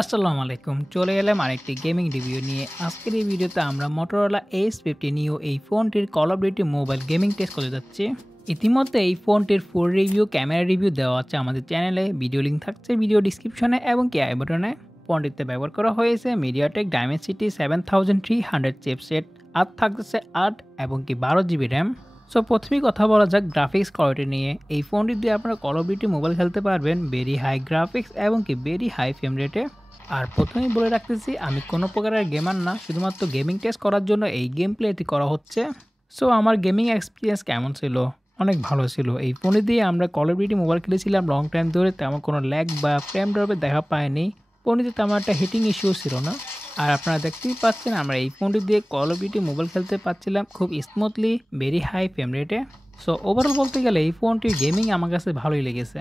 আসসালামু আলাইকুম। চলে এলাম আরেকটি গেমিং রিভিউ নিয়ে। আজকের এই ভিডিওতে আমরা Motorola Edge 50 Neo এই ফোনটির Call of Duty mobile gaming test করতে যাচ্ছি। ইতিমধ্যে এই ফোনটির ফুল রিভিউ, ক্যামেরা রিভিউ দেওয়া আছে আমাদের চ্যানেলে। ভিডিও লিঙ্ক থাকছে ভিডিও ডেসক্রিপশনে এবং আই বাটনে। ফোনটিতে ব্যবহার করা হয়েছে MediaTek Dimensity 7300 চিপসেট, আর থাকছে 8 এবং 12 জিবি র্যাম। সো প্রথমেই কথা বলা যাক গ্রাফিক্স কোয়ালিটি নিয়ে। এই ফোনটি দিয়ে আপনারা Call of Duty মোবাইল খেলতে পারবেন ভেরি হাই গ্রাফিক্স এবং ভেরি হাই ফ্রেম রেটে। আর প্রথমেই বলে রাখতেছি আমি কোনো প্রকারের গেমার না, শুধুমাত্র গেমিং টেস্ট করার জন্য এই গেম প্লেটি করা হচ্ছে। সো আমার গেমিং এক্সপিরিয়েন্স কেমন ছিল? অনেক ভালো ছিল। এই ফোনে দিয়ে আমরা কল অফ ডিউটি মোবাইল খেলেছিলাম লং টাইম ধরে, তেমন কোনো ল্যাগ বা ফ্রেম ড্রপের দেখা পাইনি। ফোনটিতে তেমন একটা হিটিং ইস্যু ছিল না। আর আপনারা দেখতেই পাচ্ছেন আমরা এই ফোনটি দিয়ে কল অফ ডিউটি মোবাইল খেলতে পারছিলাম খুব স্মুথলি, ভেরি হাই ফ্রেম রেটে। সো ওভারঅল বলতে গেলে এই ফোনটির গেমিং আমার কাছে ভালোই লেগেছে।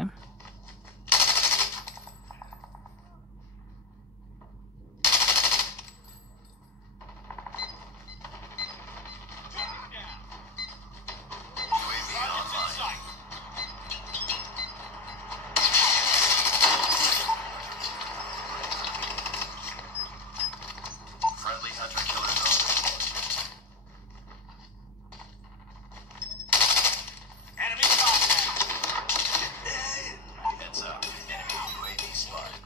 Friendly hunter-killer drone. Enemy contact. Heads up. Enemy UAV spotted.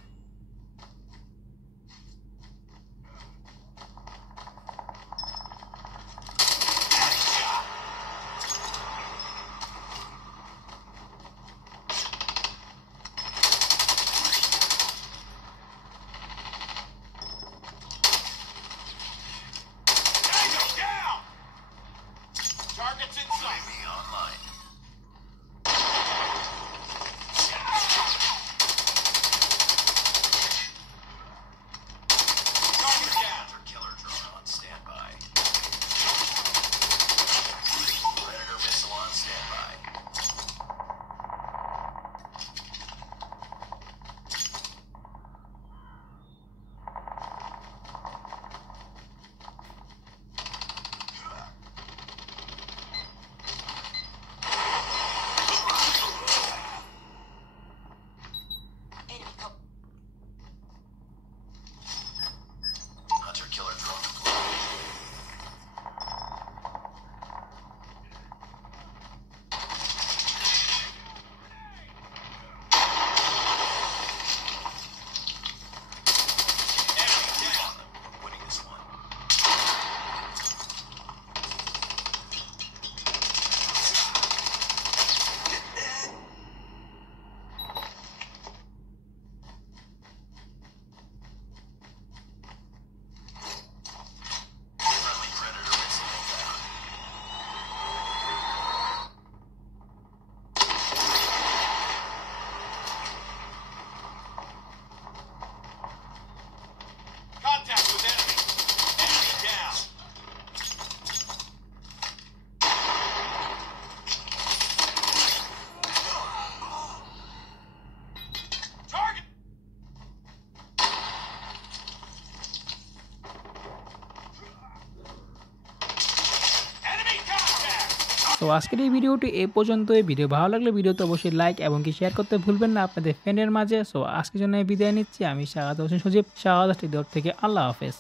Targets in sight. UAV online. Target down. Hunter-killer drone on standby. Predator missile on standby. Hunter-killer drone deployed. Enemy down. We're winning this one. Friendly Predator missile inbound. Contact with enemy. Enemy down. Target. Enemy contact. তো আজকের এই ভিডিওটি এই পর্যন্তই। ভিডিও ভালো লাগলে ভিডিওতে অবশ্যই লাইক এবং শেয়ার করতে ভুলবেন না আপনাদের ফ্রেন্ডের মাঝে। সো আজকের জন্য বিদায় নিচ্ছি। আমি শাহাদ হোসেন সজীব, শাহাদ স্টুডিও থেকে। আল্লাহ হাফেজ।